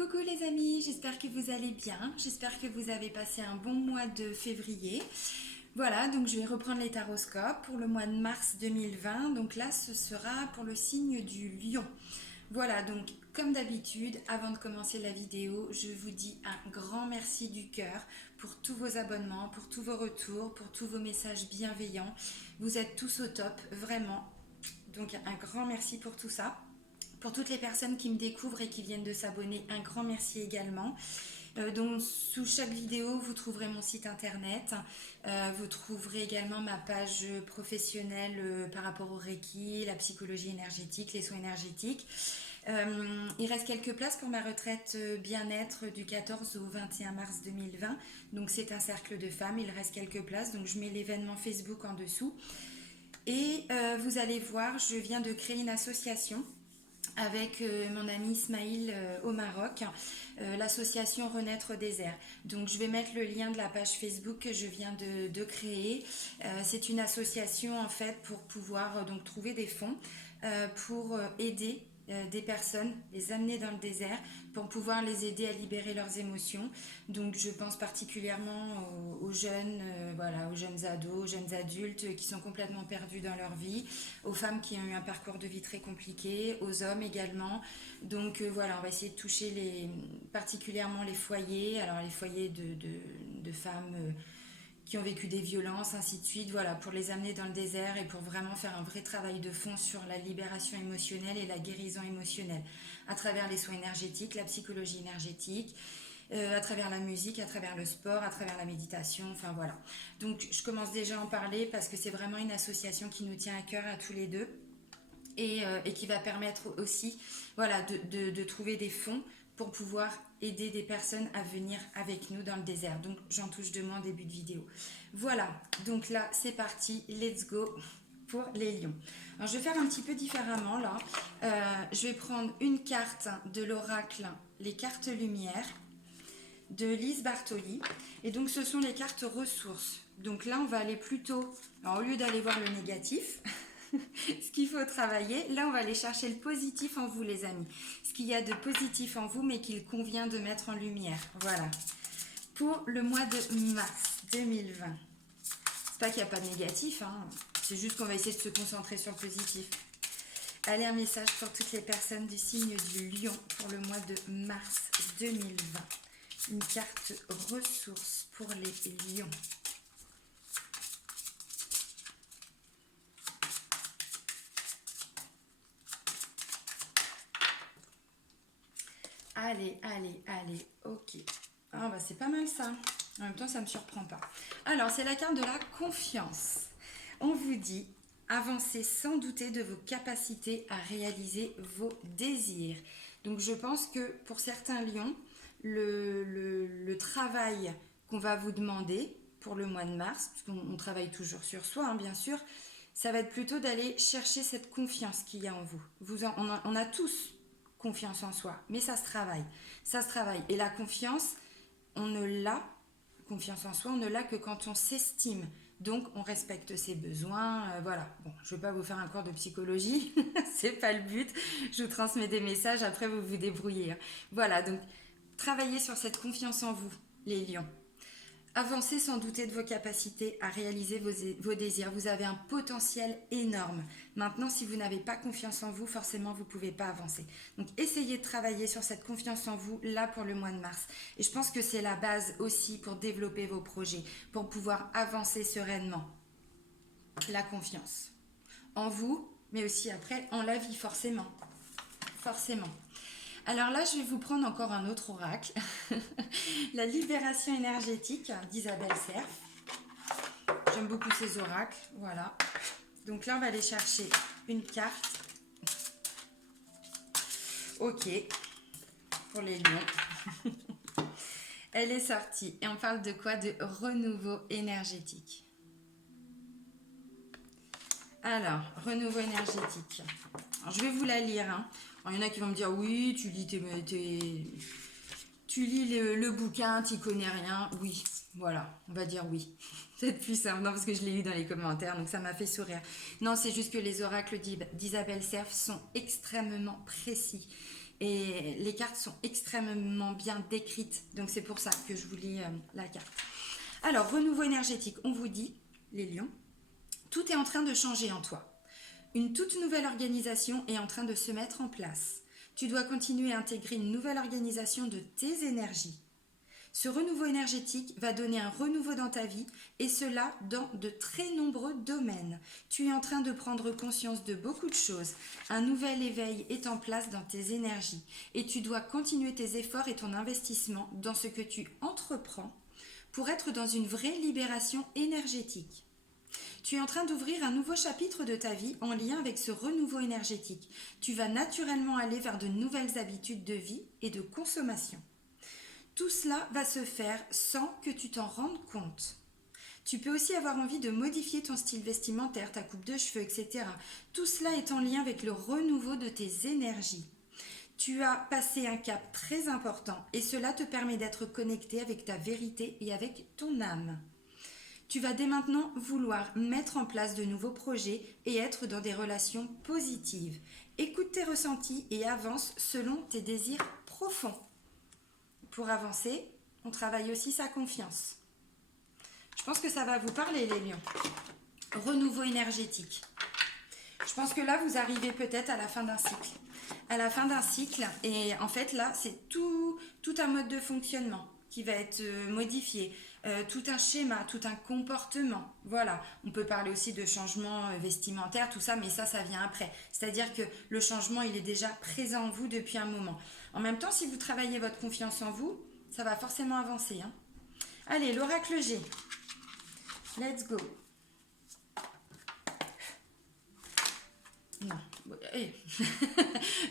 Coucou les amis, j'espère que vous allez bien, j'espère que vous avez passé un bon mois de février. Voilà, donc je vais reprendre les taroscopes pour le mois de mars 2020. Donc là, ce sera pour le signe du lion. Voilà, donc comme d'habitude, avant de commencer la vidéo, je vous dis un grand merci du cœur pour tous vos abonnements, pour tous vos retours, pour tous vos messages bienveillants. Vous êtes tous au top, vraiment. Donc un grand merci pour tout ça. Pour toutes les personnes qui me découvrent et qui viennent de s'abonner, un grand merci également. Donc sous chaque vidéo, vous trouverez mon site internet. Vous trouverez également ma page professionnelle par rapport au Reiki, la psychologie énergétique, les soins énergétiques. Il reste quelques places pour ma retraite bien-être du 14 au 21 mars 2020. Donc c'est un cercle de femmes, il reste quelques places. Donc je mets l'événement Facebook en dessous. Et vous allez voir, je viens de créer une association avec mon ami Ismaïl au Maroc, l'association Renaître au désert. Donc je vais mettre le lien de la page Facebook que je viens de créer. C'est une association en fait pour pouvoir donc trouver des fonds pour aider des personnes, les amener dans le désert pour pouvoir les aider à libérer leurs émotions. Donc je pense particulièrement aux jeunes, voilà, aux jeunes ados, aux jeunes adultes qui sont complètement perdus dans leur vie, aux femmes qui ont eu un parcours de vie très compliqué, aux hommes également. Donc voilà, on va essayer de toucher particulièrement les foyers, alors les foyers de femmes qui ont vécu des violences, ainsi de suite, voilà, pour les amener dans le désert et pour vraiment faire un vrai travail de fond sur la libération émotionnelle et la guérison émotionnelle, à travers les soins énergétiques, la psychologie énergétique, à travers la musique, à travers le sport, à travers la méditation, enfin voilà. Donc je commence déjà à en parler parce que c'est vraiment une association qui nous tient à cœur à tous les deux et qui va permettre aussi voilà, de trouver des fonds pour pouvoir aider des personnes à venir avec nous dans le désert. Donc j'en touche deux mots en début de vidéo. Voilà, donc là c'est parti, let's go pour les lions. Alors je vais faire un petit peu différemment là. Je vais prendre une carte de l'oracle, les cartes lumière de Lise Bartoli. Et donc ce sont les cartes ressources. Donc là on va aller plutôt, alors, au lieu d'aller voir le négatif, ce qu'il faut travailler, là on va aller chercher le positif en vous les amis. Ce qu'il y a de positif en vous mais qu'il convient de mettre en lumière. Voilà. Pour le mois de mars 2020. C'est pas qu'il n'y a pas de négatif, hein. C'est juste qu'on va essayer de se concentrer sur le positif. Allez, un message pour toutes les personnes du signe du lion pour le mois de mars 2020. Une carte ressources pour les lions. Allez, ok. Ah bah c'est pas mal ça. En même temps, ça me surprend pas. Alors, c'est la carte de la confiance. On vous dit, avancez sans douter de vos capacités à réaliser vos désirs. Donc, je pense que pour certains lions, le travail qu'on va vous demander pour le mois de mars, parce qu'on travaille toujours sur soi, hein, bien sûr, ça va être plutôt d'aller chercher cette confiance qu'il y a en vous. On a tous confiance en soi, mais ça se travaille. Ça se travaille. Et la confiance, on ne l'a, confiance en soi, on ne l'a que quand on s'estime. Donc, on respecte ses besoins. Voilà. Bon, je ne vais pas vous faire un cours de psychologie. C'est pas le but. Je vous transmets des messages. Après, vous vous débrouillez. Voilà. Donc, travaillez sur cette confiance en vous, les lions. Avancez sans douter de vos capacités à réaliser vos désirs. Vous avez un potentiel énorme. Maintenant, si vous n'avez pas confiance en vous, forcément, vous ne pouvez pas avancer. Donc, essayez de travailler sur cette confiance en vous, là, pour le mois de mars. Et je pense que c'est la base aussi pour développer vos projets, pour pouvoir avancer sereinement. La confiance en vous, mais aussi après en la vie, forcément. Forcément. Alors là, je vais vous prendre encore un autre oracle. La libération énergétique d'Isabelle Serf. J'aime beaucoup ces oracles. Voilà. Donc là, on va aller chercher une carte. Ok. Pour les lions. Elle est sortie. Et on parle de quoi? De renouveau énergétique. Alors, renouveau énergétique. Alors, je vais vous la lire. Hein. Alors, il y en a qui vont me dire, oui, tu lis le bouquin, tu connais rien. Oui, voilà, on va dire oui. C'est plus simple, non, parce que je l'ai lu dans les commentaires, donc ça m'a fait sourire. Non, c'est juste que les oracles d'Isabelle Serf sont extrêmement précis. Et les cartes sont extrêmement bien décrites. Donc c'est pour ça que je vous lis la carte. Alors, renouveau énergétique, on vous dit, les lions, tout est en train de changer en toi. Une toute nouvelle organisation est en train de se mettre en place. Tu dois continuer à intégrer une nouvelle organisation de tes énergies. Ce renouveau énergétique va donner un renouveau dans ta vie, et cela dans de très nombreux domaines. Tu es en train de prendre conscience de beaucoup de choses. Un nouvel éveil est en place dans tes énergies, et tu dois continuer tes efforts et ton investissement dans ce que tu entreprends pour être dans une vraie libération énergétique. Tu es en train d'ouvrir un nouveau chapitre de ta vie en lien avec ce renouveau énergétique. Tu vas naturellement aller vers de nouvelles habitudes de vie et de consommation. Tout cela va se faire sans que tu t'en rendes compte. Tu peux aussi avoir envie de modifier ton style vestimentaire, ta coupe de cheveux, etc. Tout cela est en lien avec le renouveau de tes énergies. Tu as passé un cap très important et cela te permet d'être connecté avec ta vérité et avec ton âme. Tu vas dès maintenant vouloir mettre en place de nouveaux projets et être dans des relations positives. Écoute tes ressentis et avance selon tes désirs profonds. Pour avancer, on travaille aussi sa confiance. Je pense que ça va vous parler, les lions. Renouveau énergétique. Je pense que là, vous arrivez peut-être à la fin d'un cycle. À la fin d'un cycle, et en fait, là, c'est tout un mode de fonctionnement qui va être modifié. Tout un schéma, tout un comportement. Voilà, on peut parler aussi de changement vestimentaire, tout ça, mais ça vient après. C'est-à-dire que le changement, il est déjà présent en vous depuis un moment. En même temps, si vous travaillez votre confiance en vous, ça va forcément avancer. Hein. Allez, l'oracle G. Let's go. Non.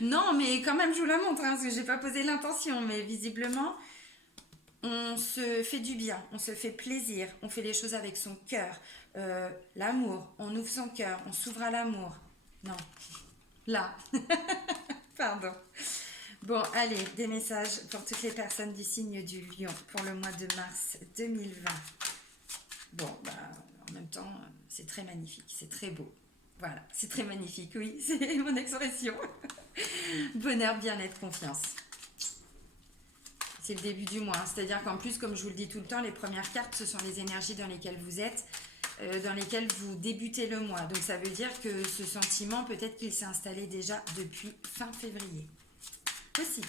Non, mais quand même, je vous la montre, hein, parce que je n'ai pas posé l'intention, mais visiblement... On se fait du bien, on se fait plaisir, on fait les choses avec son cœur. L'amour, on ouvre son cœur, on s'ouvre à l'amour. Non, là. Pardon. Bon, allez, des messages pour toutes les personnes du signe du lion pour le mois de mars 2020. Bon, bah, en même temps, c'est très magnifique, c'est très beau. Voilà, c'est très magnifique, oui, c'est mon expression. Bonheur, bien-être, confiance. C'est le début du mois, c'est-à-dire qu'en plus, comme je vous le dis tout le temps, les premières cartes, ce sont les énergies dans lesquelles vous êtes, dans lesquelles vous débutez le mois. Donc ça veut dire que ce sentiment, peut-être qu'il s'est installé déjà depuis fin février. Possible.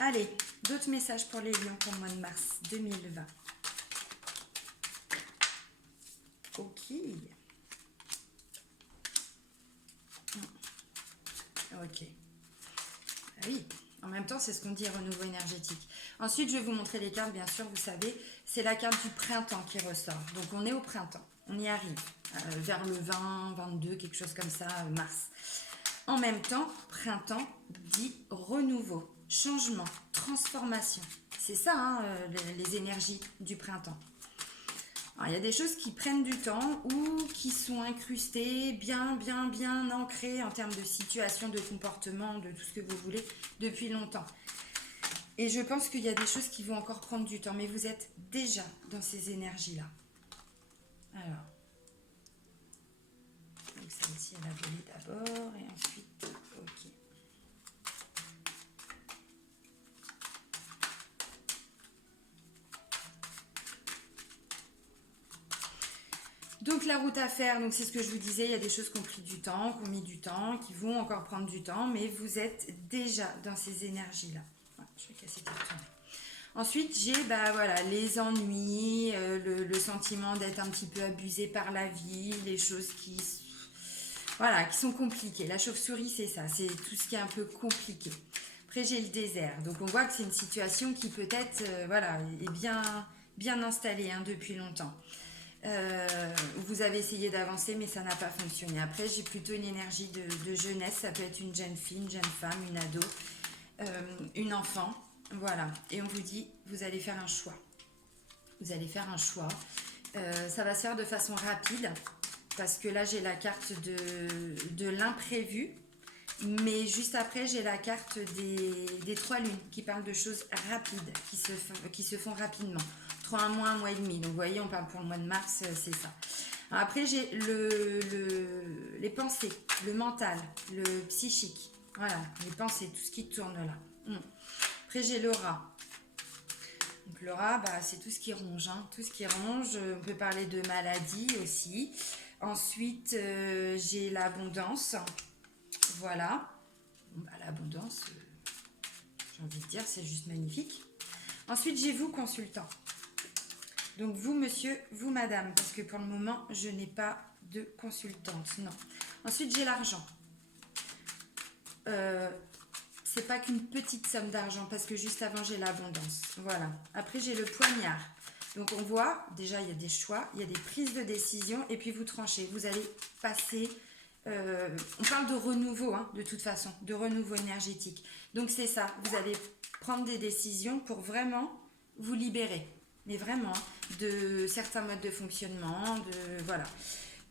Allez, d'autres messages pour les lions pour le mois de mars 2020. Ok. Ok. Ah oui. En même temps, c'est ce qu'on dit, renouveau énergétique. Ensuite, je vais vous montrer les cartes, bien sûr, vous savez. C'est la carte du printemps qui ressort. Donc, on est au printemps. On y arrive. Vers le 20, 22, quelque chose comme ça, mars. En même temps, printemps dit renouveau, changement, transformation. C'est ça, hein, les énergies du printemps. Alors, il y a des choses qui prennent du temps ou qui sont incrustées, bien ancrées en termes de situation, de comportement, de tout ce que vous voulez, depuis longtemps. Et je pense qu'il y a des choses qui vont encore prendre du temps, mais vous êtes déjà dans ces énergies-là. Alors, donc celle-ci, elle a volé d'abord, et ensuite, ok. Donc la route à faire, donc c'est ce que je vous disais, il y a des choses qui ont pris du temps, qui ont mis du temps, qui vont encore prendre du temps, mais vous êtes déjà dans ces énergies-là. Voilà, je vais casser tes retourner. Ensuite, j'ai voilà, les ennuis, le sentiment d'être un petit peu abusé par la vie, les choses qui sont compliquées. La chauve-souris, c'est ça, c'est tout ce qui est un peu compliqué. Après, j'ai le désert. Donc, on voit que c'est une situation qui peut-être est bien installée depuis longtemps. Vous avez essayé d'avancer, mais ça n'a pas fonctionné. Après, j'ai plutôt une énergie de jeunesse. Ça peut être une jeune fille, une jeune femme, une ado, une enfant. Voilà. Et on vous dit, vous allez faire un choix. Vous allez faire un choix. Ça va se faire de façon rapide, parce que là, j'ai la carte de l'imprévu. Mais juste après, j'ai la carte des 3 lunes qui parlent de choses rapides, qui se font rapidement. 3 mois, 1 mois et demi. Donc, vous voyez, on parle pour le mois de mars, c'est ça. Alors, après, j'ai les pensées, le mental, le psychique. Voilà, les pensées, tout ce qui tourne là. Après, j'ai le rat. Donc le rat, bah, c'est tout ce qui ronge, hein. Tout ce qui ronge. On peut parler de maladie aussi. Ensuite, j'ai l'abondance. Voilà. Bon, bah, l'abondance, j'ai envie de dire, c'est juste magnifique. Ensuite, j'ai vous, consultant. Donc vous, monsieur, vous, madame, parce que pour le moment, je n'ai pas de consultante, non. Ensuite, j'ai l'argent. C'est pas qu'une petite somme d'argent, parce que juste avant, j'ai l'abondance. Voilà. Après, j'ai le poignard. Donc on voit, déjà, il y a des choix, il y a des prises de décision, et puis vous tranchez. Vous allez passer... on parle de renouveau, hein, de toute façon, de renouveau énergétique. Donc c'est ça, vous allez prendre des décisions pour vraiment vous libérer. Mais vraiment, hein, de certains modes de fonctionnement, de... Voilà.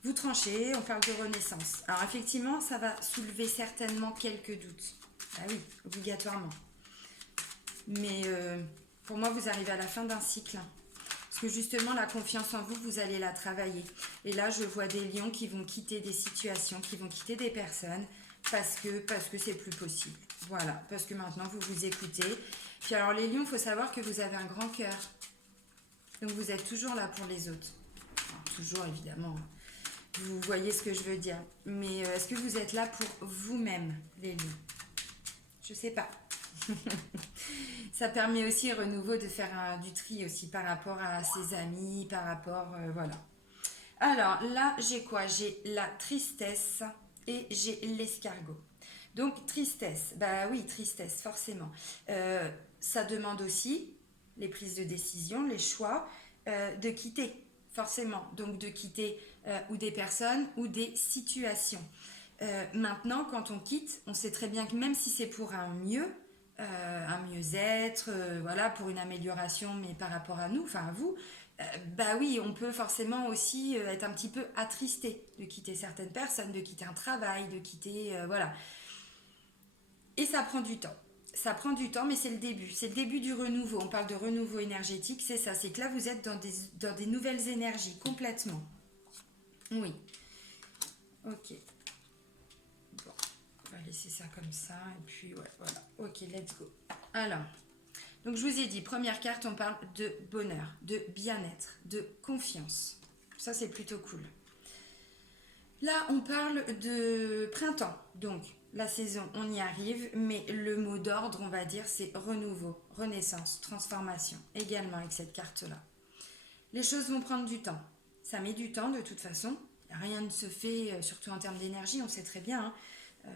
Vous tranchez, on parle de renaissance. Alors effectivement, ça va soulever certainement quelques doutes. Ah oui, obligatoirement. Mais pour moi, vous arrivez à la fin d'un cycle. Parce que justement, la confiance en vous, vous allez la travailler. Et là, je vois des lions qui vont quitter des situations, qui vont quitter des personnes, parce que c'est plus possible. Voilà, parce que maintenant, vous vous écoutez. Puis alors, les lions, il faut savoir que vous avez un grand cœur. Donc, vous êtes toujours là pour les autres. Alors, toujours, évidemment. Vous voyez ce que je veux dire. Mais est-ce que vous êtes là pour vous-même, les lions? Je sais pas. Ça permet aussi renouveau de faire du tri aussi par rapport à ses amis, par rapport... voilà. Alors là, j'ai quoi? J'ai la tristesse et j'ai l'escargot. Donc tristesse, bah oui, tristesse, forcément. Ça demande aussi les prises de décision, les choix, de quitter, forcément. Donc de quitter ou des personnes ou des situations. Maintenant, quand on quitte, on sait très bien que même si c'est pour un mieux-être, voilà, pour une amélioration, mais par rapport à nous, enfin à vous, bah oui, on peut forcément aussi être un petit peu attristé de quitter certaines personnes, de quitter un travail, de quitter, voilà. Et ça prend du temps. Ça prend du temps, mais c'est le début. C'est le début du renouveau. On parle de renouveau énergétique, c'est ça. C'est que là, vous êtes dans des nouvelles énergies, complètement. Oui. Ok. Bon, on va laisser ça comme ça. Et puis, ouais, voilà. Ok, let's go. Alors, donc je vous ai dit, première carte, on parle de bonheur, de bien-être, de confiance. Ça, c'est plutôt cool. Là, on parle de printemps. Donc, la saison, on y arrive. Mais le mot d'ordre, on va dire, c'est renouveau, renaissance, transformation. Également avec cette carte-là. Les choses vont prendre du temps. Ça met du temps de toute façon. Rien ne se fait, surtout en termes d'énergie, on sait très bien. Hein.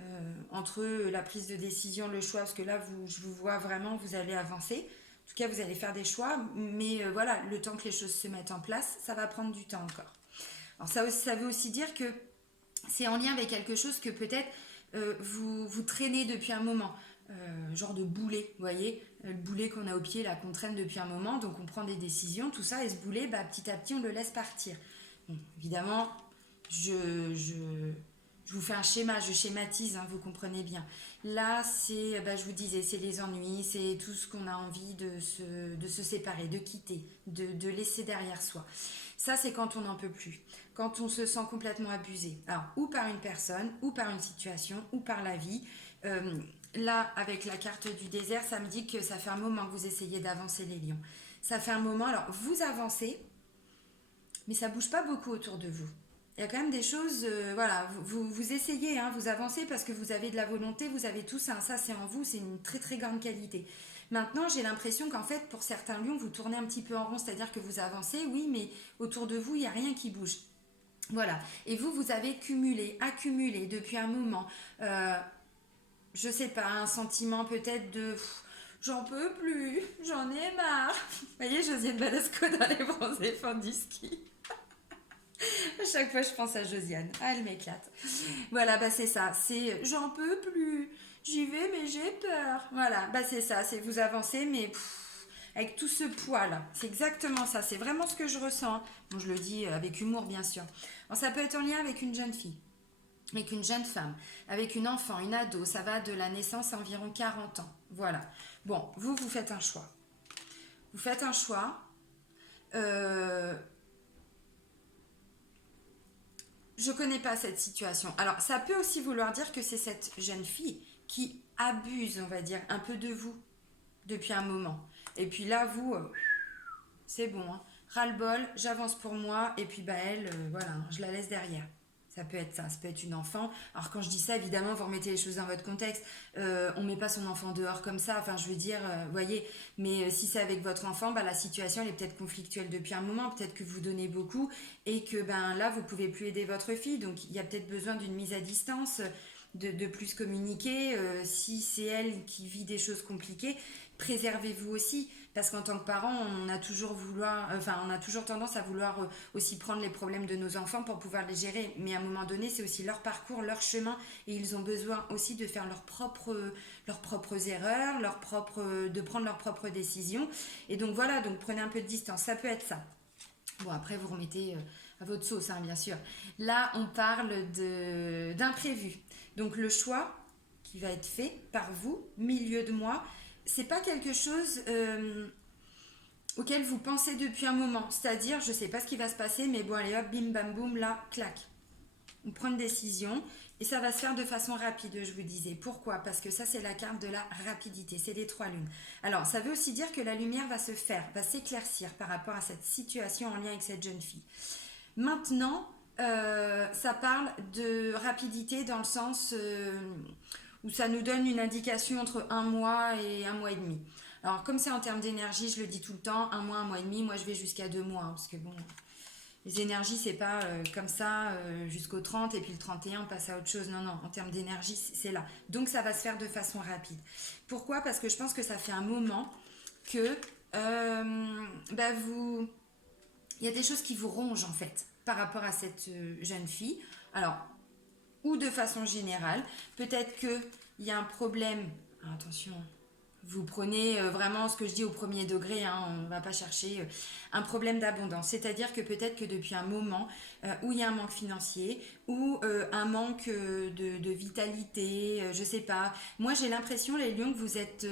Entre la prise de décision, le choix, parce que là, je vous vois vraiment, vous allez avancer. En tout cas, vous allez faire des choix, mais voilà, le temps que les choses se mettent en place, ça va prendre du temps encore. Alors ça veut aussi dire que c'est en lien avec quelque chose que peut-être vous traînez depuis un moment. Genre de boulet, vous voyez, le boulet qu'on a au pied, là, qu'on traîne depuis un moment, donc on prend des décisions, tout ça, et ce boulet, bah, petit à petit, on le laisse partir. Bon, évidemment, je vous fais un schéma, je schématise, hein, vous comprenez bien. Là, c'est, bah, je vous disais, c'est les ennuis, c'est tout ce qu'on a envie de se séparer, de quitter, de laisser derrière soi. Ça, c'est quand on n'en peut plus, quand on se sent complètement abusé. Alors, ou par une personne, ou par une situation, ou par la vie. Là, avec la carte du désert, ça me dit que ça fait un moment que vous essayez d'avancer les lions. Ça fait un moment, alors vous avancez, mais ça bouge pas beaucoup autour de vous. Il y a quand même des choses, voilà, vous essayez, hein, vous avancez parce que vous avez de la volonté, vous avez tout ça, ça c'est en vous, c'est une très très grande qualité. Maintenant, j'ai l'impression qu'en fait, pour certains lions, vous tournez un petit peu en rond, c'est-à-dire que vous avancez, oui, mais autour de vous, il n'y a rien qui bouge. Voilà. Et vous, vous avez cumulé, accumulé depuis un moment, je sais pas, un sentiment peut-être de j'en peux plus, j'en ai marre. Vous voyez, Josiane Balasco dans les bronzés font du ski. À chaque fois, je pense à Josiane. Ah, elle m'éclate. Voilà, bah c'est ça. C'est j'en peux plus. J'y vais, mais j'ai peur. Voilà, bah c'est ça. C'est vous avancez, mais avec tout ce poids-là. C'est exactement ça. C'est vraiment ce que je ressens. Bon, je le dis avec humour, bien sûr. Alors, ça peut être en lien avec une jeune fille, avec une jeune femme, avec une enfant, une ado. Ça va de la naissance à environ 40 ans. Voilà. Bon, vous faites un choix. Vous faites un choix. Je connais pas cette situation. Alors, ça peut aussi vouloir dire que c'est cette jeune fille qui abuse, on va dire, un peu de vous depuis un moment. Et puis là, vous, c'est bon, hein. Ras-le-bol, j'avance pour moi, et puis bah elle, voilà, je la laisse derrière. Ça peut être ça, ça peut être une enfant. Alors quand je dis ça, évidemment, vous remettez les choses dans votre contexte. On met pas son enfant dehors comme ça, enfin je veux dire, voyez, mais si c'est avec votre enfant, bah, la situation elle est peut-être conflictuelle depuis un moment, peut-être que vous donnez beaucoup, et que ben là, vous pouvez plus aider votre fille, donc il y a peut-être besoin d'une mise à distance, de plus communiquer. Si c'est elle qui vit des choses compliquées, préservez-vous aussi, parce qu'en tant que parent, on a toujours tendance à vouloir aussi prendre les problèmes de nos enfants pour pouvoir les gérer. Mais à un moment donné, c'est aussi leur parcours, leur chemin, et ils ont besoin aussi de faire leurs propres erreurs, de prendre leurs propres décisions. Et donc voilà, donc prenez un peu de distance, ça peut être ça. Bon, après, vous remettez à votre sauce, hein, bien sûr. Là, on parle d'imprévu. Donc le choix qui va être fait par vous, milieu de mois, c'est pas quelque chose auquel vous pensez depuis un moment. C'est-à-dire, je sais pas ce qui va se passer, mais bon, allez hop, bim bam boum, là, clac. On prend une décision et ça va se faire de façon rapide, je vous disais. Pourquoi? Parce que ça, c'est la carte de la rapidité, c'est les 3 lunes. Alors, ça veut aussi dire que la lumière va s'éclaircir par rapport à cette situation en lien avec cette jeune fille. Maintenant, ça parle de rapidité dans le sens où ça nous donne une indication entre un mois et un mois et demi. Alors, comme c'est en termes d'énergie, je le dis tout le temps, un mois et demi, moi je vais jusqu'à 2 mois, hein, parce que bon, les énergies, c'est pas comme ça jusqu'au 30 et puis le 31, on passe à autre chose. Non, non, en termes d'énergie, c'est là. Donc, ça va se faire de façon rapide. Pourquoi? Parce que je pense que ça fait un moment que il y a des choses qui vous rongent en fait par rapport à cette jeune fille. Alors, ou de façon générale, peut-être qu'il y a un problème. Alors, attention, vous prenez vraiment ce que je dis au premier degré, hein, on ne va pas chercher un problème d'abondance. C'est-à-dire que peut-être que depuis un moment où il y a un manque financier, ou un manque de vitalité, je ne sais pas. Moi, j'ai l'impression, les lions, que vous êtes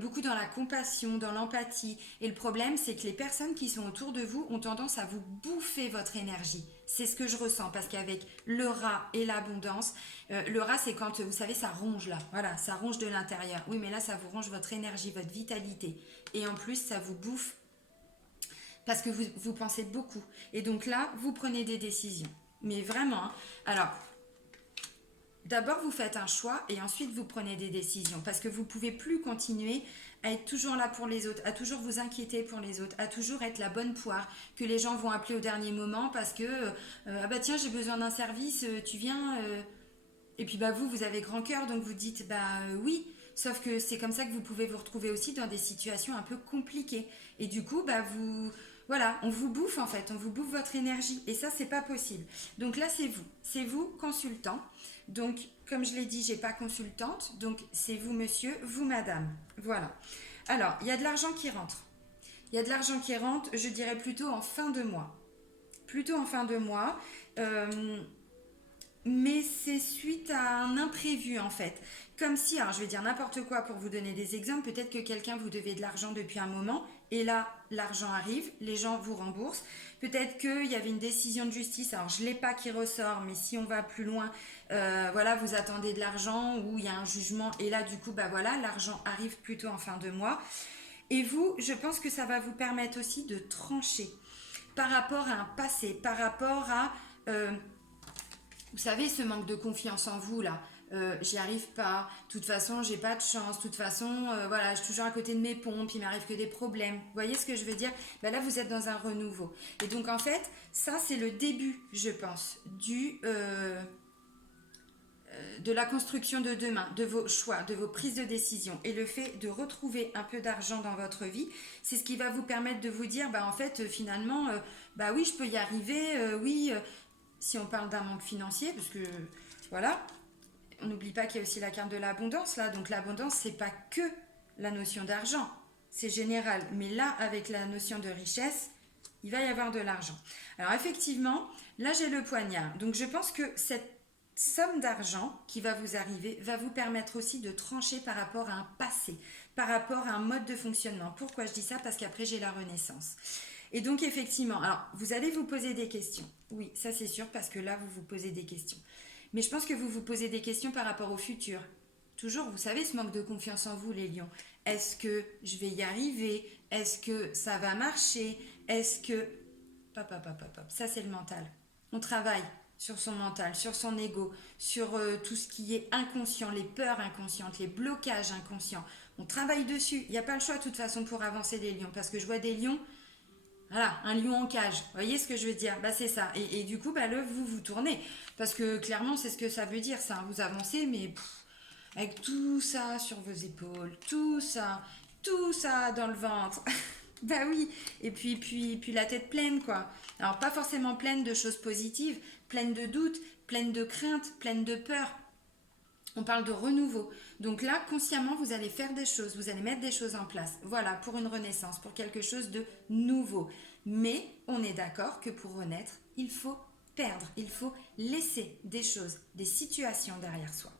beaucoup dans la compassion, dans l'empathie. Et le problème, c'est que les personnes qui sont autour de vous ont tendance à vous bouffer votre énergie. C'est ce que je ressens, parce qu'avec le rat et l'abondance, le rat, c'est quand, vous savez, ça ronge là. Voilà, ça ronge de l'intérieur. Oui, mais là, ça vous ronge votre énergie, votre vitalité. Et en plus, ça vous bouffe parce que vous pensez beaucoup. Et donc là, vous prenez des décisions. Mais vraiment, hein. Alors, d'abord, vous faites un choix et ensuite, vous prenez des décisions. Parce que vous ne pouvez plus continuer à être toujours là pour les autres, à toujours vous inquiéter pour les autres, à toujours être la bonne poire que les gens vont appeler au dernier moment parce que ah bah tiens, j'ai besoin d'un service, tu viens. Et puis bah vous avez grand cœur, donc vous dites bah oui. Sauf que c'est comme ça que vous pouvez vous retrouver aussi dans des situations un peu compliquées. Et du coup, bah voilà, on vous bouffe en fait, on vous bouffe votre énergie. Et ça, c'est pas possible. Donc là, c'est vous consultant. Donc, comme je l'ai dit, j'ai pas consultante. Donc, c'est vous monsieur, vous madame. Voilà. Alors, il y a de l'argent qui rentre. Il y a de l'argent qui rentre, je dirais plutôt en fin de mois. Plutôt en fin de mois. Mais c'est suite à un imprévu en fait. Comme si, alors je vais dire n'importe quoi pour vous donner des exemples, peut-être que quelqu'un vous devait de l'argent depuis un moment, et là l'argent arrive, les gens vous remboursent. Peut-être qu'il y avait une décision de justice, alors je ne l'ai pas qui ressort, mais si on va plus loin, voilà, vous attendez de l'argent, ou il y a un jugement, et là du coup, bah voilà, l'argent arrive plutôt en fin de mois. Et vous, je pense que ça va vous permettre aussi de trancher par rapport à un passé, par rapport à... vous savez, ce manque de confiance en vous, là, j'y arrive pas, de toute façon, j'ai pas de chance, de toute façon, voilà, je suis toujours à côté de mes pompes, il m'arrive que des problèmes. Vous voyez ce que je veux dire? Ben là, vous êtes dans un renouveau. Et donc, en fait, ça, c'est le début, je pense, de la construction de demain, de vos choix, de vos prises de décision. Et le fait de retrouver un peu d'argent dans votre vie, c'est ce qui va vous permettre de vous dire, bah en fait, finalement, bah oui, je peux y arriver, oui, si on parle d'un manque financier, parce que, voilà, on n'oublie pas qu'il y a aussi la carte de l'abondance, là. Donc l'abondance, c'est pas que la notion d'argent, c'est général. Mais là, avec la notion de richesse, il va y avoir de l'argent. Alors effectivement, là j'ai le poignard. Donc je pense que cette somme d'argent qui va vous arriver va vous permettre aussi de trancher par rapport à un passé, par rapport à un mode de fonctionnement. Pourquoi je dis ça? Parce qu'après j'ai la renaissance. Et donc effectivement, alors vous allez vous poser des questions. Oui, ça c'est sûr, parce que là vous vous posez des questions. Mais je pense que vous vous posez des questions par rapport au futur. Toujours, vous savez, ce manque de confiance en vous, les lions. Est-ce que je vais y arriver? Est-ce que ça va marcher? Est-ce que... Hop, hop, hop, hop, hop. Ça, c'est le mental. On travaille sur son mental, sur son ego, sur tout ce qui est inconscient, les peurs inconscientes, les blocages inconscients. On travaille dessus. Il n'y a pas le choix, de toute façon, pour avancer les lions. Parce que je vois des lions... Voilà, un lion en cage. Vous voyez ce que je veux dire? Bah, c'est ça. Et du coup, bah, vous vous tournez. Parce que clairement, c'est ce que ça veut dire. Ça, vous avancez, mais avec tout ça sur vos épaules, tout ça dans le ventre. Bah oui. Et puis la tête pleine, quoi. Alors, pas forcément pleine de choses positives, pleine de doutes, pleine de craintes, pleine de peurs. On parle de renouveau. Donc là, consciemment, vous allez faire des choses, vous allez mettre des choses en place. Voilà, pour une renaissance, pour quelque chose de nouveau. Mais on est d'accord que pour renaître, il faut perdre, il faut laisser des choses, des situations derrière soi.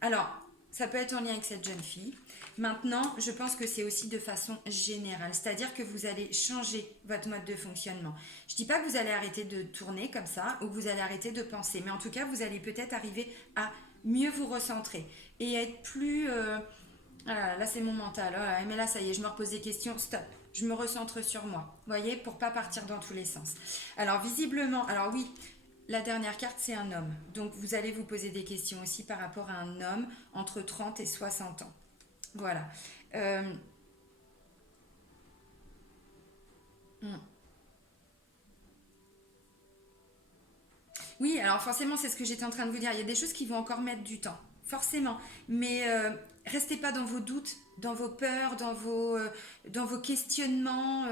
Alors, ça peut être en lien avec cette jeune fille. Maintenant, je pense que c'est aussi de façon générale, c'est-à-dire que vous allez changer votre mode de fonctionnement. Je ne dis pas que vous allez arrêter de tourner comme ça ou que vous allez arrêter de penser, mais en tout cas, vous allez peut-être arriver à mieux vous recentrer et être plus... Ah, là, c'est mon mental. Oh, mais là, ça y est, je me repose des questions. Stop. Je me recentre sur moi. Vous voyez, pour pas partir dans tous les sens. Alors, visiblement, alors oui, la dernière carte, c'est un homme. Donc, vous allez vous poser des questions aussi par rapport à un homme entre 30 et 60 ans. Voilà. Euh, hmm. Oui, alors forcément, c'est ce que j'étais en train de vous dire. Il y a des choses qui vont encore mettre du temps. Forcément. Mais restez pas dans vos doutes, dans vos peurs, dans vos questionnements.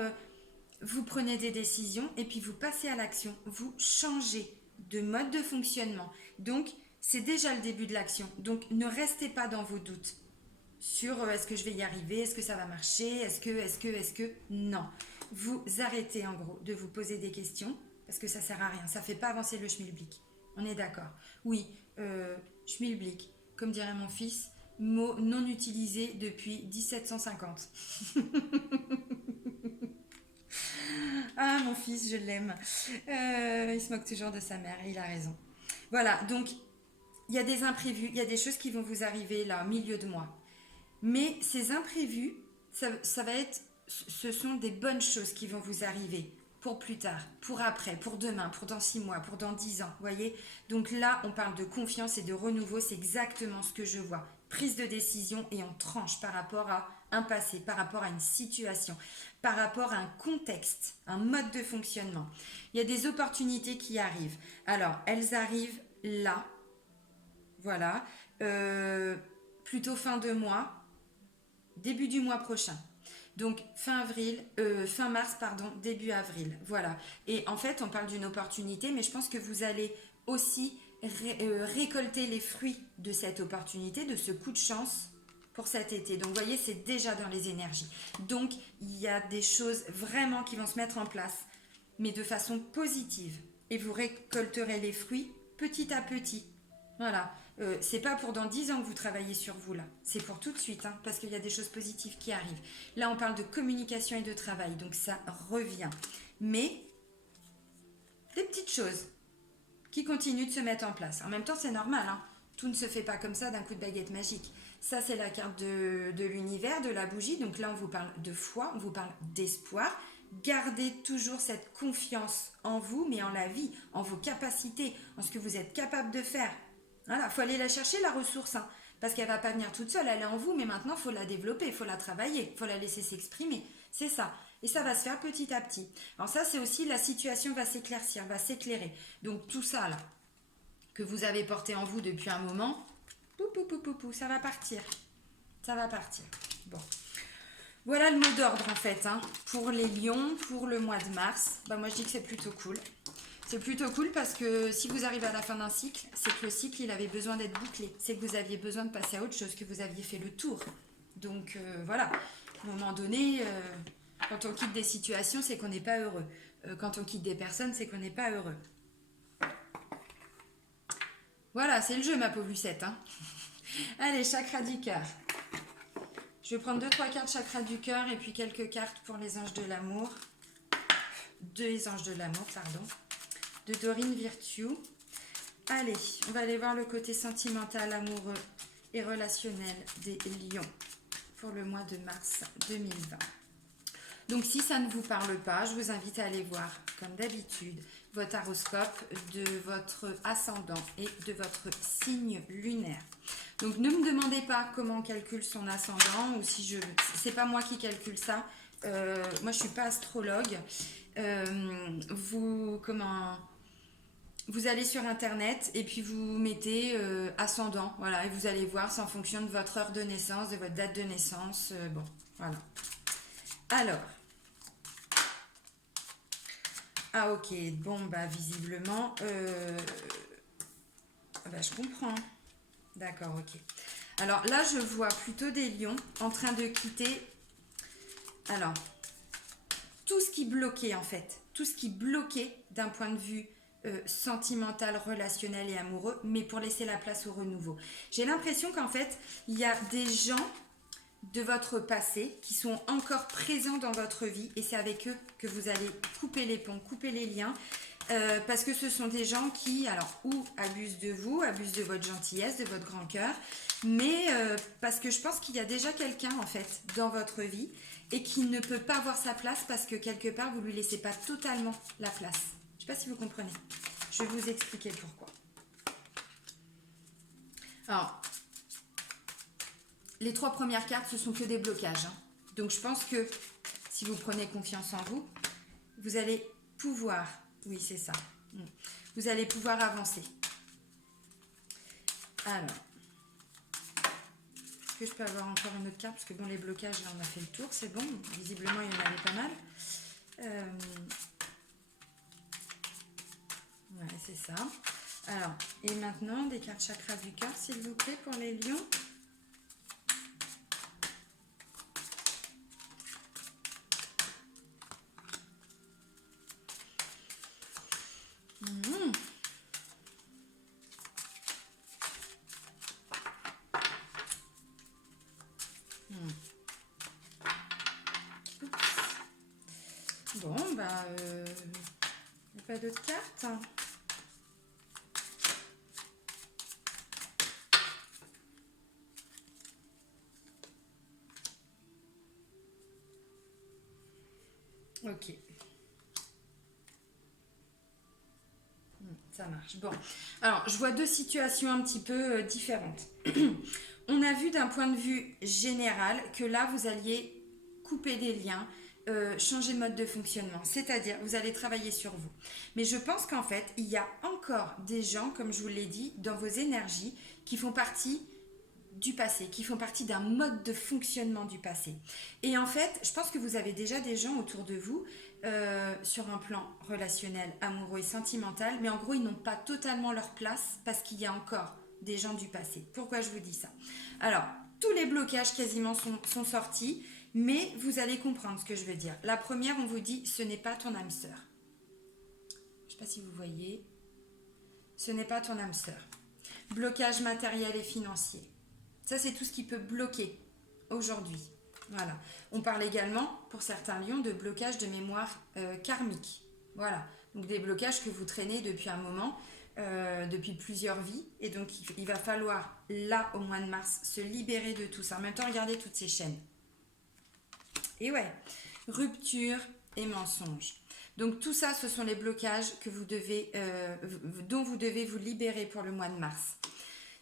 Vous prenez des décisions et puis vous passez à l'action. Vous changez de mode de fonctionnement. Donc, c'est déjà le début de l'action. Donc, ne restez pas dans vos doutes sur est-ce que je vais y arriver, est-ce que ça va marcher, est-ce que... Non. Vous arrêtez en gros de vous poser des questions parce que ça sert à rien. Ça fait pas avancer le schmilblick. On est d'accord. Oui, schmilblick, comme dirait mon fils, mot non utilisé depuis 1750. Ah, mon fils, je l'aime. Il se moque toujours de sa mère et il a raison. Voilà, donc il y a des imprévus, il y a des choses qui vont vous arriver là, au milieu de mois. Mais ces imprévus, ça va être, ce sont des bonnes choses qui vont vous arriver pour plus tard, pour après, pour demain, pour dans 6 mois, pour dans 10 ans, voyez. Donc là, on parle de confiance et de renouveau, c'est exactement ce que je vois. Prise de décision et on tranche par rapport à un passé, par rapport à une situation, par rapport à un contexte, un mode de fonctionnement. Il y a des opportunités qui arrivent. Alors, elles arrivent là, voilà, plutôt fin de mois, début du mois prochain. Donc fin mars, pardon, début avril. Voilà. Et en fait, on parle d'une opportunité, mais je pense que vous allez aussi récolter les fruits de cette opportunité, de ce coup de chance pour cet été. Donc, vous voyez, c'est déjà dans les énergies. Donc, il y a des choses vraiment qui vont se mettre en place, mais de façon positive. Et vous récolterez les fruits petit à petit. Voilà. C'est pas pour dans 10 ans que vous travaillez sur vous là, c'est pour tout de suite, hein, parce qu'il y a des choses positives qui arrivent. Là, on parle de communication et de travail, donc ça revient. Mais des petites choses qui continuent de se mettre en place. En même temps, c'est normal, hein. Tout ne se fait pas comme ça d'un coup de baguette magique. Ça, c'est la carte de l'univers, de la bougie. Donc là, on vous parle de foi, on vous parle d'espoir. Gardez toujours cette confiance en vous, mais en la vie, en vos capacités, en ce que vous êtes capable de faire. Voilà, il faut aller la chercher, la ressource, hein, parce qu'elle ne va pas venir toute seule, elle est en vous, mais maintenant, il faut la développer, il faut la travailler, il faut la laisser s'exprimer. C'est ça. Et ça va se faire petit à petit. Alors ça, c'est aussi la situation va s'éclaircir, va s'éclairer. Donc tout ça, là, que vous avez porté en vous depuis un moment, ça va partir. Ça va partir. Bon. Voilà le mot d'ordre, en fait, hein, pour les lions, pour le mois de mars. Bah, moi, je dis que c'est plutôt cool. C'est plutôt cool parce que si vous arrivez à la fin d'un cycle, c'est que le cycle, il avait besoin d'être bouclé. C'est que vous aviez besoin de passer à autre chose, que vous aviez fait le tour. Donc voilà, à un moment donné, quand on quitte des situations, c'est qu'on n'est pas heureux. Quand on quitte des personnes, c'est qu'on n'est pas heureux. Voilà, c'est le jeu, ma pauvre Lucette, hein. Allez, chakra du cœur. Je vais prendre 2-3 cartes chakra du cœur et puis quelques cartes pour les anges de l'amour. 2 anges de l'amour, pardon. De Dorine Virtue. Allez, on va aller voir le côté sentimental, amoureux et relationnel des lions pour le mois de mars 2020. Donc si ça ne vous parle pas, je vous invite à aller voir, comme d'habitude, votre horoscope de votre ascendant et de votre signe lunaire. Donc ne me demandez pas comment on calcule son ascendant ou si je... C'est pas moi qui calcule ça. Moi je suis pas astrologue. Vous allez sur internet et puis vous mettez ascendant, voilà, et vous allez voir, c'est en fonction de votre heure de naissance, de votre date de naissance. Bon, voilà. Alors, ah ok, bon bah visiblement, bah, je comprends. D'accord, ok. Alors là, je vois plutôt des lions en train de quitter. Alors, tout ce qui bloquait en fait, tout ce qui bloquait d'un point de vue sentimental, relationnel et amoureux, mais pour laisser la place au renouveau. J'ai l'impression qu'en fait, il y a des gens de votre passé qui sont encore présents dans votre vie et c'est avec eux que vous allez couper les ponts, couper les liens. Parce que ce sont des gens qui, alors, ou abusent de vous, abusent de votre gentillesse, de votre grand cœur, mais parce que je pense qu'il y a déjà quelqu'un, en fait, dans votre vie et qui ne peut pas avoir sa place parce que quelque part, vous ne lui laissez pas totalement la place. Je ne sais pas si vous comprenez. Je vais vous expliquer pourquoi. Alors, les 3 premières cartes, ce sont que des blocages. Hein. Donc, je pense que si vous prenez confiance en vous, vous allez pouvoir... Oui, c'est ça. Vous allez pouvoir avancer. Alors, est-ce que je peux avoir encore une autre carte? Parce que bon, les blocages, là, on a fait le tour. C'est bon. Visiblement, il y en avait pas mal. Ouais, c'est ça. Alors, et maintenant, des cartes chakras du cœur, s'il vous plaît, pour les lions. Bon, bah, il n'y a pas d'autres cartes. Ok. Ça marche. Bon. Alors, je vois 2 situations un petit peu différentes. On a vu d'un point de vue général que là, vous alliez couper des liens, changer de mode de fonctionnement. C'est-à-dire, vous allez travailler sur vous. Mais je pense qu'en fait, il y a encore des gens, comme je vous l'ai dit, dans vos énergies, qui font partie du passé, qui font partie d'un mode de fonctionnement du passé. Et en fait, je pense que vous avez déjà des gens autour de vous sur un plan relationnel, amoureux et sentimental, mais en gros, ils n'ont pas totalement leur place parce qu'il y a encore des gens du passé. Pourquoi je vous dis ça? Alors, tous les blocages quasiment sont sortis, mais vous allez comprendre ce que je veux dire. La première, on vous dit, ce n'est pas ton âme sœur. Je ne sais pas si vous voyez. Ce n'est pas ton âme sœur. Blocage matériel et financier. Ça, c'est tout ce qui peut bloquer aujourd'hui. Voilà. On parle également, pour certains lions, de blocage de mémoire karmique. Voilà. Donc des blocages que vous traînez depuis un moment, depuis plusieurs vies. Et donc, il va falloir, là, au mois de mars, se libérer de tout ça. En même temps, regardez toutes ces chaînes. Et ouais, rupture et mensonge. Donc tout ça, ce sont les blocages que vous devez, dont vous devez vous libérer pour le mois de mars.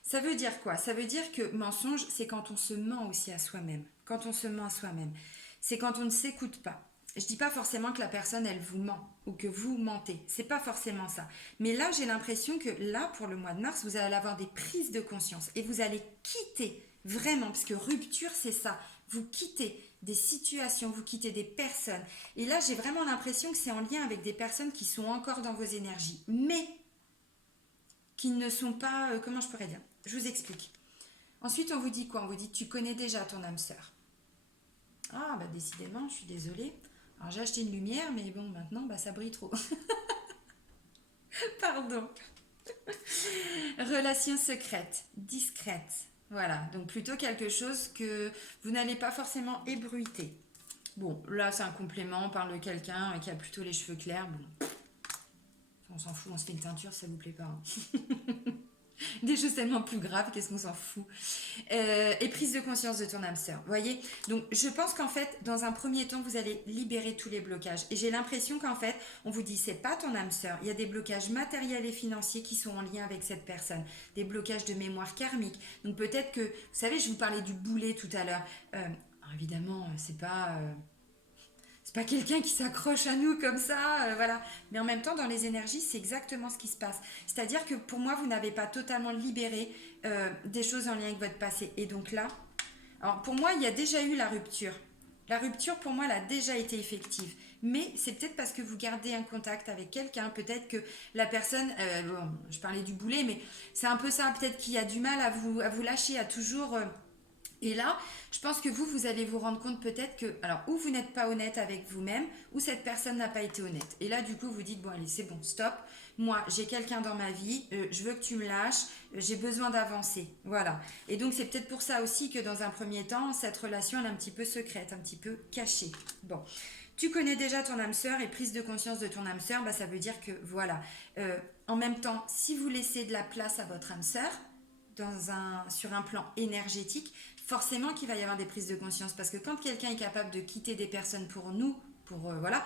Ça veut dire quoi? Ça veut dire que mensonge, c'est quand on se ment aussi à soi-même. Quand on se ment à soi-même. C'est quand on ne s'écoute pas. Je dis pas forcément que la personne, elle vous ment ou que vous mentez. C'est pas forcément ça. Mais là, j'ai l'impression que là, pour le mois de mars, vous allez avoir des prises de conscience et vous allez quitter vraiment, parce que rupture, c'est ça. Vous quittez des situations, vous quittez des personnes. Et là, j'ai vraiment l'impression que c'est en lien avec des personnes qui sont encore dans vos énergies, mais qui ne sont pas, comment je pourrais dire? Je vous explique. Ensuite, on vous dit quoi? On vous dit, tu connais déjà ton âme sœur. Ah, bah décidément, je suis désolée. Alors, j'ai acheté une lumière, mais bon, maintenant, bah, ça brille trop. Pardon. Relation secrète, discrète. Voilà, donc plutôt quelque chose que vous n'allez pas forcément ébruiter. Bon, là, c'est un complément, on parle de quelqu'un qui a plutôt les cheveux clairs. Bon, on on s'en fout, on se fait une teinture, ça vous plaît pas. Hein. Des choses tellement plus graves, qu'est-ce qu'on s'en fout. Et prise de conscience de ton âme sœur. Vous voyez? Donc, je pense qu'en fait, dans un premier temps, vous allez libérer tous les blocages. Et j'ai l'impression qu'en fait, on vous dit, c'est pas ton âme sœur. Il y a des blocages matériels et financiers qui sont en lien avec cette personne. Des blocages de mémoire karmique. Donc, peut-être que, vous savez, je vous parlais du boulet tout à l'heure. Alors, évidemment, c'est pas quelqu'un qui s'accroche à nous comme ça, voilà. Mais en même temps, dans les énergies, c'est exactement ce qui se passe. C'est-à-dire que pour moi, vous n'avez pas totalement libéré des choses en lien avec votre passé. Et donc là, alors pour moi, il y a déjà eu la rupture. La rupture, pour moi, elle a déjà été effective. Mais c'est peut-être parce que vous gardez un contact avec quelqu'un. Peut-être que la personne, bon, je parlais du boulet, mais c'est un peu ça. Peut-être qu'il y a du mal à vous lâcher, à toujours... et là, je pense que vous allez vous rendre compte peut-être que, alors, ou vous n'êtes pas honnête avec vous-même, ou cette personne n'a pas été honnête. Et là, du coup, vous dites, bon, allez, c'est bon, stop. Moi, j'ai quelqu'un dans ma vie, je veux que tu me lâches, j'ai besoin d'avancer. Voilà. Et donc, c'est peut-être pour ça aussi que dans un premier temps, cette relation, elle est un petit peu secrète, un petit peu cachée. Bon. Tu connais déjà ton âme sœur et prise de conscience de ton âme sœur, bah, ça veut dire que, voilà. En même temps, si vous laissez de la place à votre âme sœur, sur un plan énergétique, forcément qu'il va y avoir des prises de conscience parce que quand quelqu'un est capable de quitter des personnes pour nous, voilà,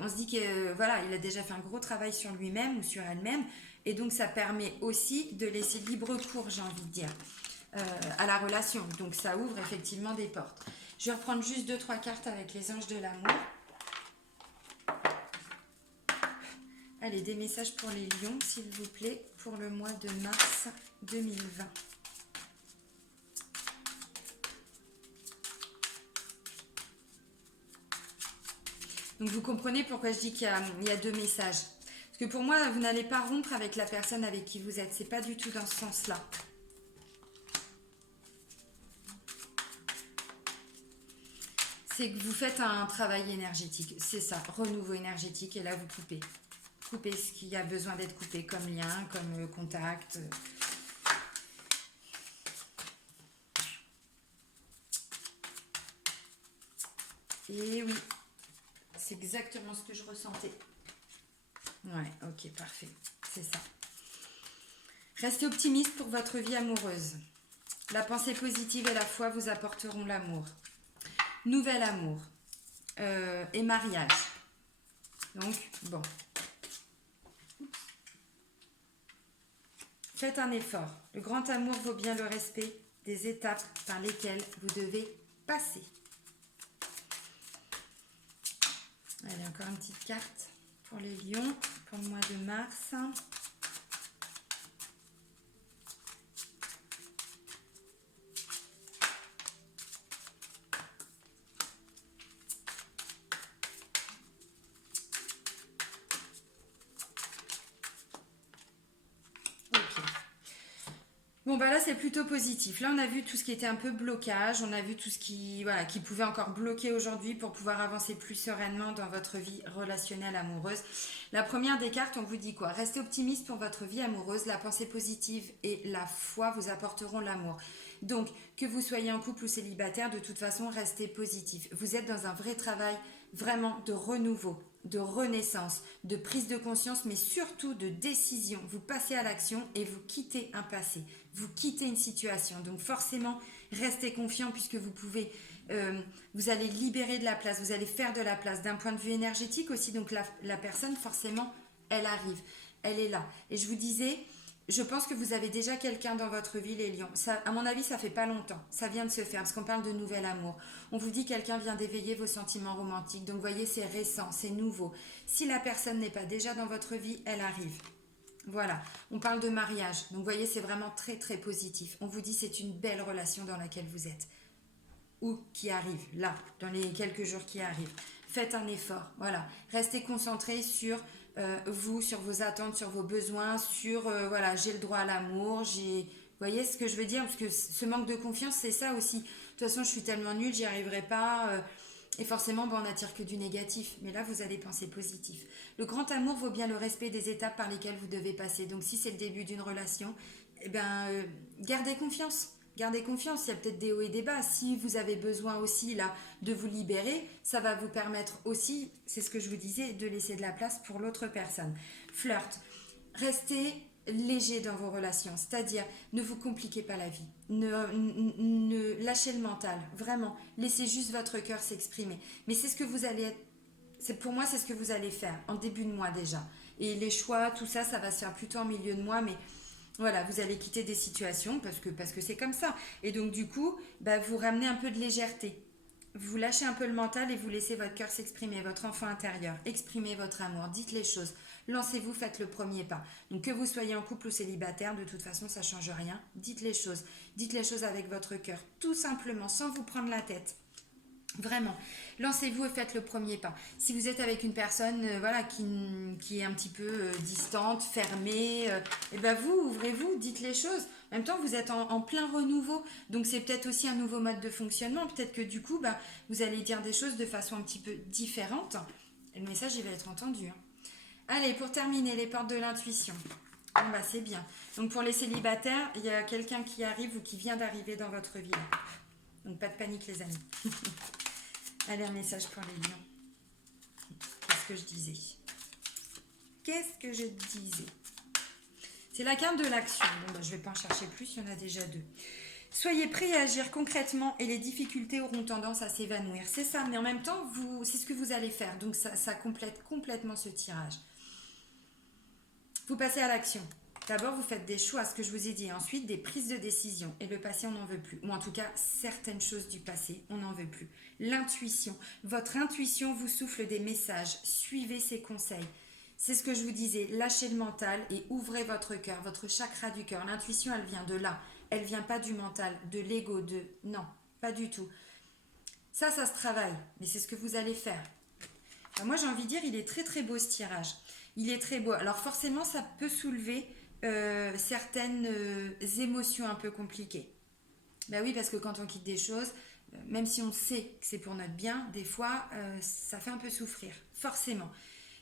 on se dit que voilà, il a déjà fait un gros travail sur lui-même ou sur elle-même et donc ça permet aussi de laisser libre cours, j'ai envie de dire, à la relation. Donc ça ouvre effectivement des portes. Je vais reprendre juste 2-3 cartes avec les anges de l'amour. Allez, des messages pour les lions, s'il vous plaît, pour le mois de mars 2020. Donc vous comprenez pourquoi je dis qu'il y a 2 messages. Parce que pour moi, vous n'allez pas rompre avec la personne avec qui vous êtes. C'est pas du tout dans ce sens-là. C'est que vous faites un travail énergétique. C'est ça, renouveau énergétique. Et là, vous coupez. Coupez ce qui a besoin d'être coupé comme lien, comme contact. Et oui, c'est exactement ce que je ressentais. Ouais, ok, parfait. C'est ça. Restez optimiste pour votre vie amoureuse. La pensée positive et la foi vous apporteront l'amour. Nouvel amour. Et mariage. Donc, bon. Faites un effort. Le grand amour vaut bien le respect des étapes par lesquelles vous devez passer. Allez, encore une petite carte pour les lions, pour le mois de mars. Bon, bah là, c'est plutôt positif. Là, on a vu tout ce qui était un peu blocage. On a vu tout ce qui, voilà, qui pouvait encore bloquer aujourd'hui pour pouvoir avancer plus sereinement dans votre vie relationnelle amoureuse. La première des cartes, on vous dit quoi? Restez optimiste pour votre vie amoureuse. La pensée positive et la foi vous apporteront l'amour. Donc, que vous soyez en couple ou célibataire, de toute façon, restez positif. Vous êtes dans un vrai travail vraiment de renouveau, de renaissance, de prise de conscience, mais surtout de décision. Vous passez à l'action et vous quittez un passé. Vous quittez une situation. Donc forcément, restez confiant puisque vous pouvez, vous allez libérer de la place, vous allez faire de la place. D'un point de vue énergétique aussi, donc la personne, forcément, elle arrive. Elle est là. Et je vous disais, je pense que vous avez déjà quelqu'un dans votre vie, les lions. Ça, à mon avis, ça fait pas longtemps. Ça vient de se faire parce qu'on parle de nouvel amour. On vous dit quelqu'un vient d'éveiller vos sentiments romantiques. Donc, vous voyez, c'est récent, c'est nouveau. Si la personne n'est pas déjà dans votre vie, elle arrive. Voilà, on parle de mariage. Donc, vous voyez, c'est vraiment très, très positif. On vous dit c'est une belle relation dans laquelle vous êtes. Ou qui arrive, là, dans les quelques jours qui arrivent. Faites un effort, voilà. Restez concentrés sur vous, sur vos attentes, sur vos besoins, sur, voilà, j'ai le droit à l'amour, j'ai... Vous voyez ce que je veux dire? Parce que ce manque de confiance, c'est ça aussi. De toute façon, je suis tellement nulle, j'y arriverai pas. Et forcément, bon, on n'attire que du négatif. Mais là, vous allez penser positif. Le grand amour vaut bien le respect des étapes par lesquelles vous devez passer. Donc, si c'est le début d'une relation, eh ben, gardez confiance. Gardez confiance, il y a peut-être des hauts et des bas. Si vous avez besoin aussi là de vous libérer, ça va vous permettre aussi, c'est ce que je vous disais, de laisser de la place pour l'autre personne. Flirt. Restez léger dans vos relations, c'est-à-dire ne vous compliquez pas la vie, ne lâchez le mental, vraiment, laissez juste votre cœur s'exprimer. Mais c'est ce que vous allez être, pour moi c'est ce que vous allez faire en début de mois déjà. Et les choix, tout ça, ça va se faire plutôt en milieu de mois, mais voilà, vous allez quitter des situations parce que c'est comme ça. Et donc du coup, bah, vous ramenez un peu de légèreté. Vous lâchez un peu le mental et vous laissez votre cœur s'exprimer, votre enfant intérieur. Exprimez votre amour, dites les choses. Lancez-vous, faites le premier pas. Donc que vous soyez en couple ou célibataire, de toute façon, ça ne change rien. Dites les choses. Dites les choses avec votre cœur, tout simplement, sans vous prendre la tête. Vraiment, lancez-vous et faites le premier pas. Si vous êtes avec une personne voilà, qui est un petit peu distante, fermée, et ben vous, ouvrez-vous, dites les choses. En même temps, vous êtes en plein renouveau, donc c'est peut-être aussi un nouveau mode de fonctionnement. Peut-être que du coup, bah, vous allez dire des choses de façon un petit peu différente. Et le message, il va être entendu. Hein. Allez, pour terminer, les portes de l'intuition. Bon, bah, c'est bien. Donc pour les célibataires, il y a quelqu'un qui arrive ou qui vient d'arriver dans votre vie. Donc pas de panique, les amis. Allez, un message pour les lions. Qu'est-ce que je disais? Qu'est-ce que je disais? C'est la carte de l'action. Bon, bah, je ne vais pas en chercher plus, il y en a déjà deux. Soyez prêts à agir concrètement et les difficultés auront tendance à s'évanouir. C'est ça, mais en même temps, c'est ce que vous allez faire. Donc ça complète complètement ce tirage. Vous passez à l'action. D'abord, vous faites des choix, ce que je vous ai dit. Ensuite, des prises de décision. Et le passé, on n'en veut plus. Ou en tout cas, certaines choses du passé, on n'en veut plus. L'intuition. Votre intuition vous souffle des messages. Suivez ses conseils. C'est ce que je vous disais. Lâchez le mental et ouvrez votre cœur, votre chakra du cœur. L'intuition, elle vient de là. Elle vient pas du mental, de l'ego, de... Non, pas du tout. Ça se travaille. Mais c'est ce que vous allez faire. Alors moi, j'ai envie de dire, il est très très beau ce tirage. Il est très beau. Alors forcément, ça peut soulever certaines émotions un peu compliquées. Ben oui, parce que quand on quitte des choses, même si on sait que c'est pour notre bien, des fois, ça fait un peu souffrir, forcément.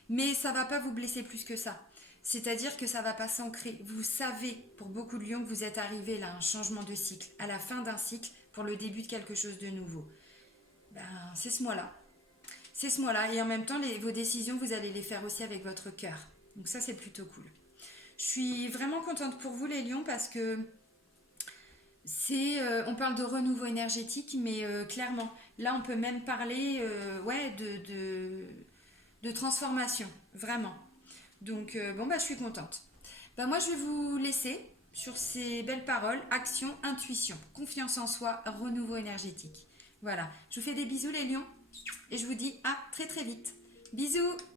Mais ça ne va pas vous blesser plus que ça. C'est-à-dire que ça ne va pas s'ancrer. Vous savez, pour beaucoup de lions, que vous êtes arrivé là à un changement de cycle, à la fin d'un cycle, pour le début de quelque chose de nouveau. Ben, c'est ce mois-là. C'est ce mois-là. Et en même temps, vos décisions, vous allez les faire aussi avec votre cœur. Donc ça, c'est plutôt cool. Je suis vraiment contente pour vous, les lions, parce que on parle de renouveau énergétique, mais clairement, là, on peut même parler de transformation, vraiment. Donc, je suis contente. Ben, moi, je vais vous laisser sur ces belles paroles. Action, intuition, confiance en soi, renouveau énergétique. Voilà. Je vous fais des bisous, les lions, et je vous dis à très très vite. Bisous!